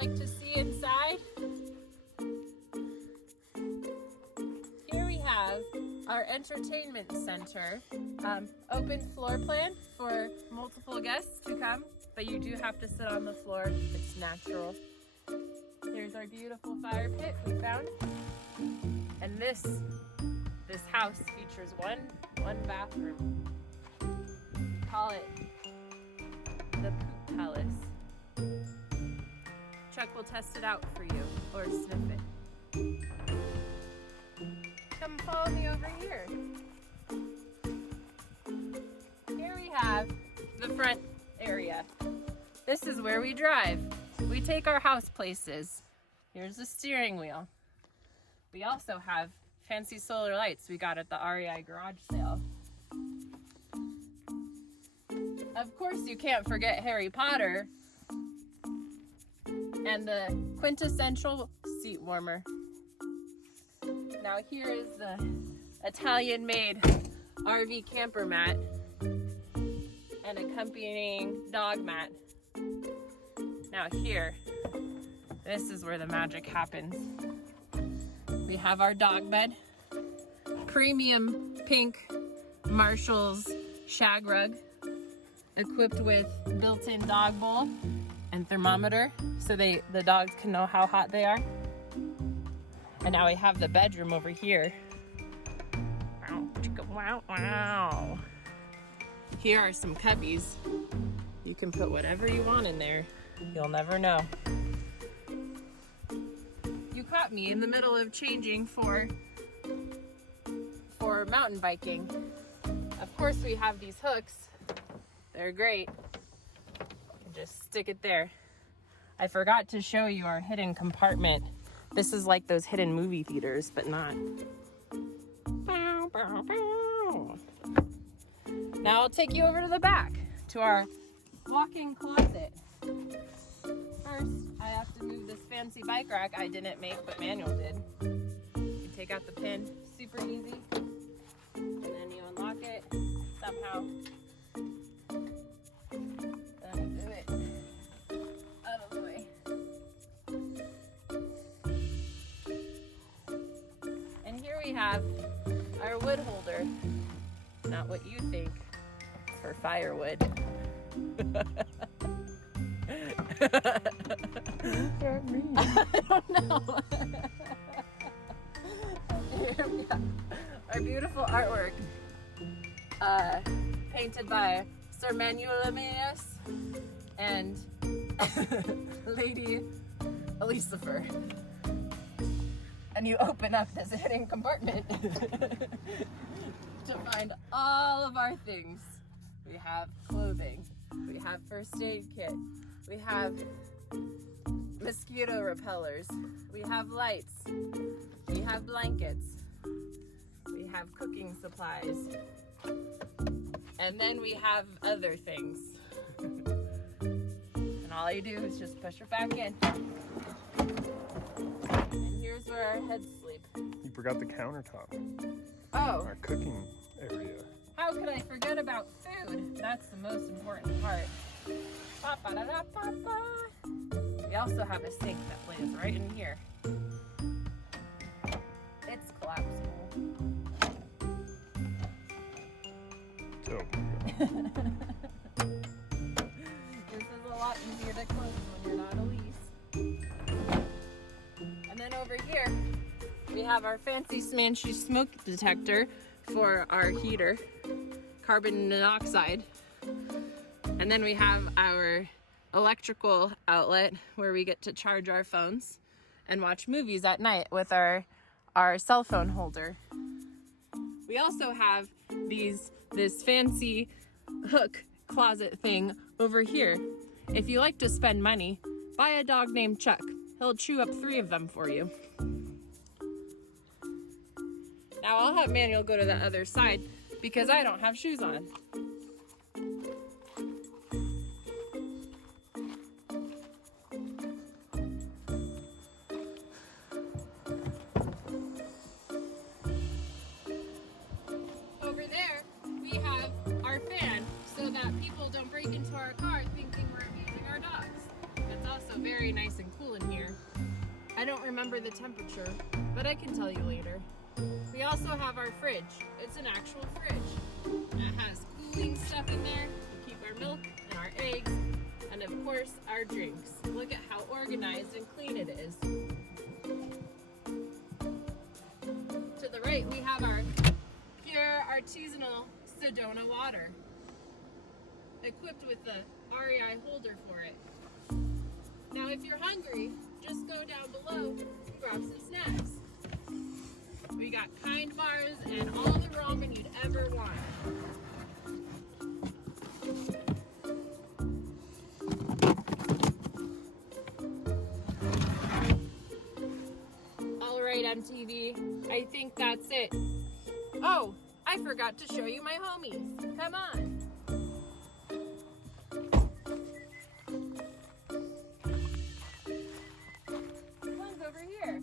like to see inside? Here we have our entertainment center. Open floor plan for multiple guests to come, but you do have to sit on the floor. It's natural. Here's our beautiful fire pit we found. And this house features one bathroom. Call it the Poop Palace. Chuck will test it out for you, or sniff it. Come follow me over here. Here we have the front area. This is where we drive. We take our house places. Here's the steering wheel. We also have fancy solar lights we got at the REI garage sale. Of course, you can't forget Harry Potter and the quintessential seat warmer. Now here is the Italian-made RV camper mat and accompanying dog mat. Now here, this is where the magic happens. We have our dog bed, premium pink Marshall's shag rug, equipped with built-in dog bowl and thermometer so the dogs can know how hot they are. And now we have the bedroom over here. Wow, wow. Here are some cubbies. You can put whatever you want in there. You'll never know. You caught me in the middle of changing for mountain biking. Of course, we have these hooks. They're great. You can just stick it there. I forgot to show you our hidden compartment. This is like those hidden movie theaters, but not. Bow, bow, bow. Now I'll take you over to the back to our walk-in closet. First, I have to move this fancy bike rack I didn't make, but Manuel did. You take out the pin, super easy. And then you unlock it somehow. Then do it out of the way. And here we have our wood holder. Not what you think, for firewood. What does that mean? I don't know. Here we have our beautiful artwork, painted by Sir Manuel Amélius and Lady Alysse. And you open up this hidden compartment to find all of our things. We have clothing, we have first aid kit, we have mosquito repellers, we have lights, we have blankets, we have cooking supplies, and then we have other things. And all you do is just push it back in. And here's where our heads sleep. You forgot the countertop. Oh. Our cooking area. How could I forget about food? That's the most important part. Ba-ba-da-da-ba-ba. We also have a sink that lays right in here. It's collapsible. So. This is a lot easier to close when you're not Alysse. And then over here, we have our fancy smanchy smoke detector for our heater, carbon monoxide. And then we have our electrical outlet where we get to charge our phones and watch movies at night with our cell phone holder. We also have this fancy hook closet thing over here. If you like to spend money, buy a dog named Chuck. He'll chew up 3 of them for you. Now I'll have Manuel go to the other side because I don't have shoes on. Over there, we have our fan so that people don't break into our car thinking we're abusing our dogs. It's also very nice and cool in here. I don't remember the temperature, but I can tell you later. We also have our fridge. It's an actual fridge. It has cooling stuff in there to keep our milk and our eggs, and of course our drinks. Look at how organized and clean it is. To the right we have our pure artisanal Sedona water, equipped with the REI holder for it. Now if you're hungry, just go down below and grab some snacks. We got kind bars and all the ramen you'd ever want. All right, MTV, I think that's it. Oh, I forgot to show you my homies. Come on. One's over here.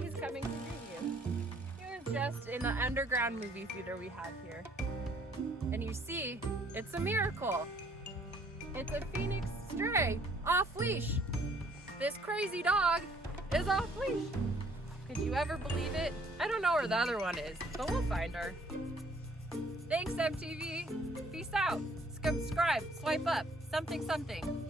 He's coming to meet you. He was just in the underground movie theater we have here. And you see, it's a miracle. It's a Phoenix stray, off leash. This crazy dog is off leash. Could you ever believe it? I don't know where the other one is, but we'll find her. Thanks, MTV. Peace out. Subscribe, swipe up, something, something.